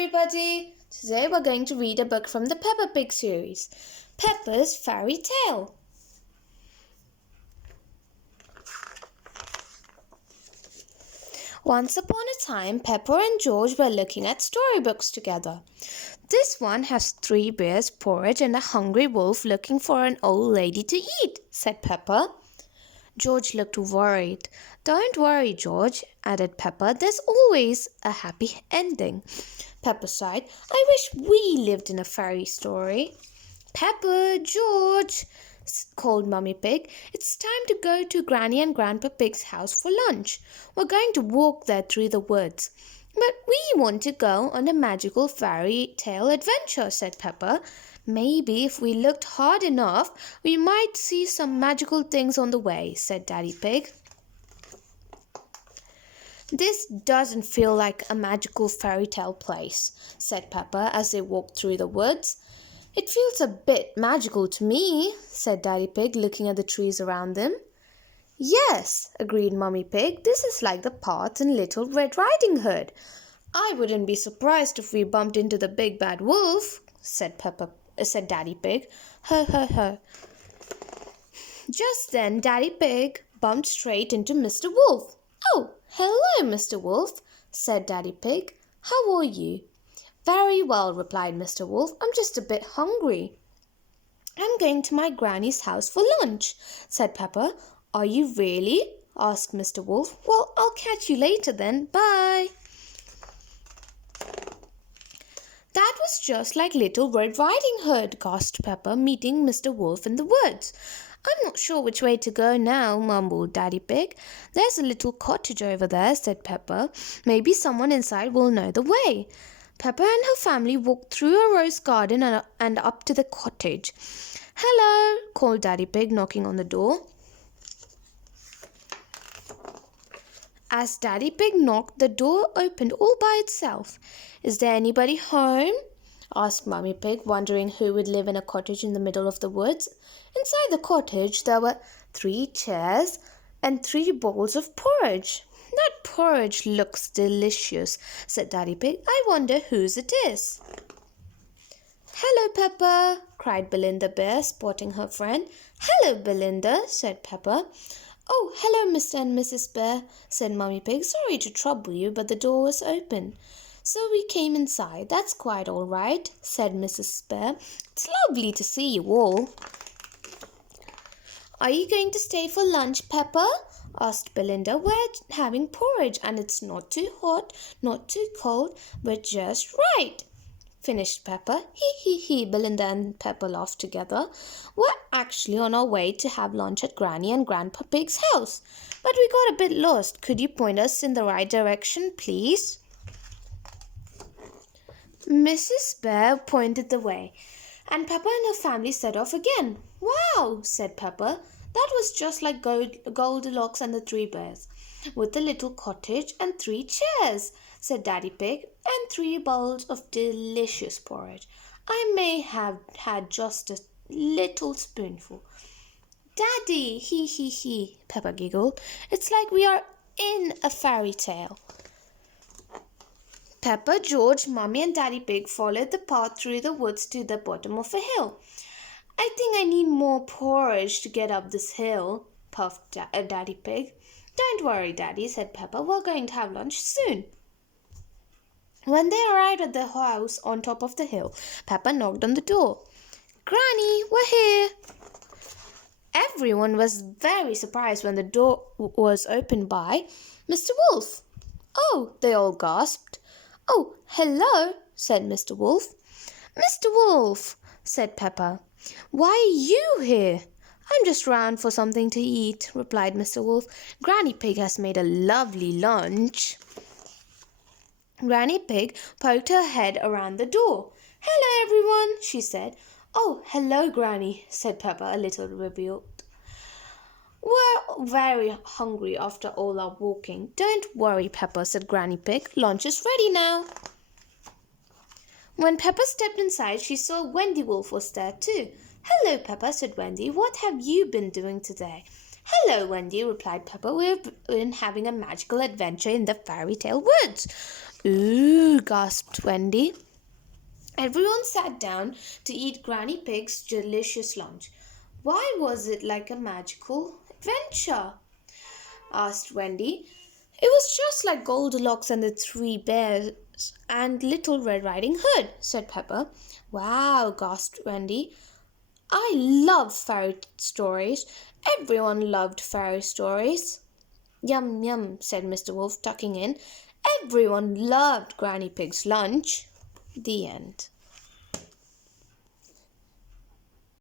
everybody! Today we're going to read a book from the Peppa Pig series, Peppa's Fairy Tale. Once upon a time, Peppa and George were looking at storybooks together. This one has 3 bears, porridge, and a hungry wolf looking for an old lady to eat, said Peppa. George looked worried. Don't worry, George, added Peppa. There's always a happy ending. Peppa sighed. I wish we lived in a fairy story. Peppa, George, called Mummy Pig. It's time to go to Granny and Grandpa Pig's house for lunch. We're going to walk there through the woods. But we want to go on a magical fairy tale adventure, said Peppa. Maybe if we looked hard enough, we might see some magical things on the way, said Daddy Pig. This doesn't feel like a magical fairy tale place, said Peppa as they walked through the woods. It feels a bit magical to me, said Daddy Pig, looking at the trees around them. Yes, agreed Mummy Pig. This is like the path in Little Red Riding Hood. I wouldn't be surprised if we bumped into the big bad wolf, said Daddy Pig. Ho, ho, ho. Just then, Daddy Pig bumped straight into Mr. Wolf. Oh, hello, Mr. Wolf, said Daddy Pig. How are you? Very well, replied Mr. Wolf. I'm just a bit hungry. I'm going to my granny's house for lunch, said Peppa. Are you really? Asked Mr. Wolf. Well, I'll catch you later then. Bye. That was just like Little Red Riding Hood, gasped Peppa, meeting Mr. Wolf in the woods. I'm not sure which way to go now, mumbled Daddy Pig. There's a little cottage over there, said Peppa. Maybe someone inside will know the way. Peppa and her family walked through a rose garden and up to the cottage. Hello, called Daddy Pig, knocking on the door. As Daddy Pig knocked, the door opened all by itself. Is there anybody home? Asked Mummy Pig, wondering who would live in a cottage in the middle of the woods. Inside the cottage there were 3 chairs and 3 bowls of porridge. That porridge looks delicious, said Daddy Pig. I wonder whose it is. Hello, Peppa, cried Belinda Bear, spotting her friend. Hello, Belinda, said Peppa. Oh, hello, Mr. and Mrs. Bear, said Mummy Pig. Sorry to trouble you, but the door was open. So we came inside. That's quite all right, said Mrs. Bear. It's lovely to see you all. Are you going to stay for lunch, Peppa? Asked Belinda. We're having porridge, and it's not too hot, not too cold, but just right, finished Peppa. Hee, Belinda and Peppa laughed together. We're actually on our way to have lunch at Granny and Grandpa Pig's house, but we got a bit lost. Could you point us in the right direction, please? Mrs. Bear pointed the way, and Peppa and her family set off again. Wow, said Peppa. That was just like Goldilocks and the 3 bears, with a little cottage and 3 chairs, said Daddy Pig, and 3 bowls of delicious porridge. I may have had just a little spoonful. Daddy, hee, Peppa giggled. It's like we are in a fairy tale. Peppa, George, Mummy and Daddy Pig followed the path through the woods to the bottom of a hill. I think I need more porridge to get up this hill, puffed Daddy Pig. Don't worry, Daddy, said Peppa. We're going to have lunch soon. When they arrived at the house on top of the hill, Peppa knocked on the door. Granny, we're here. Everyone was very surprised when the door was opened by Mr. Wolf. Oh, they all gasped. Oh, hello, said Mr. Wolf. Mr. Wolf, said Peppa. Why are you here? I'm just round for something to eat, replied Mr. Wolf. Granny Pig has made a lovely lunch. Granny Pig poked her head around the door. Hello, everyone, she said. Oh, hello, Granny, said Peppa, a little revealed. We're very hungry after all our walking. Don't worry, Peppa, said Granny Pig. Lunch is ready now. When Peppa stepped inside, she saw Wendy Wolf was there too. Hello, Peppa, said Wendy. What have you been doing today? Hello, Wendy, replied Peppa. We've been having a magical adventure in the fairy tale woods. Ooh, gasped Wendy. Everyone sat down to eat Granny Pig's delicious lunch. Why was it like a magical adventure? Asked Wendy. It was just like Goldilocks and the Three Bears and Little Red Riding Hood, said Peppa. Wow, gasped Wendy. I love fairy stories. Everyone loved fairy stories. Yum, yum, said Mr. Wolf, tucking in. Everyone loved Granny Pig's lunch. The end.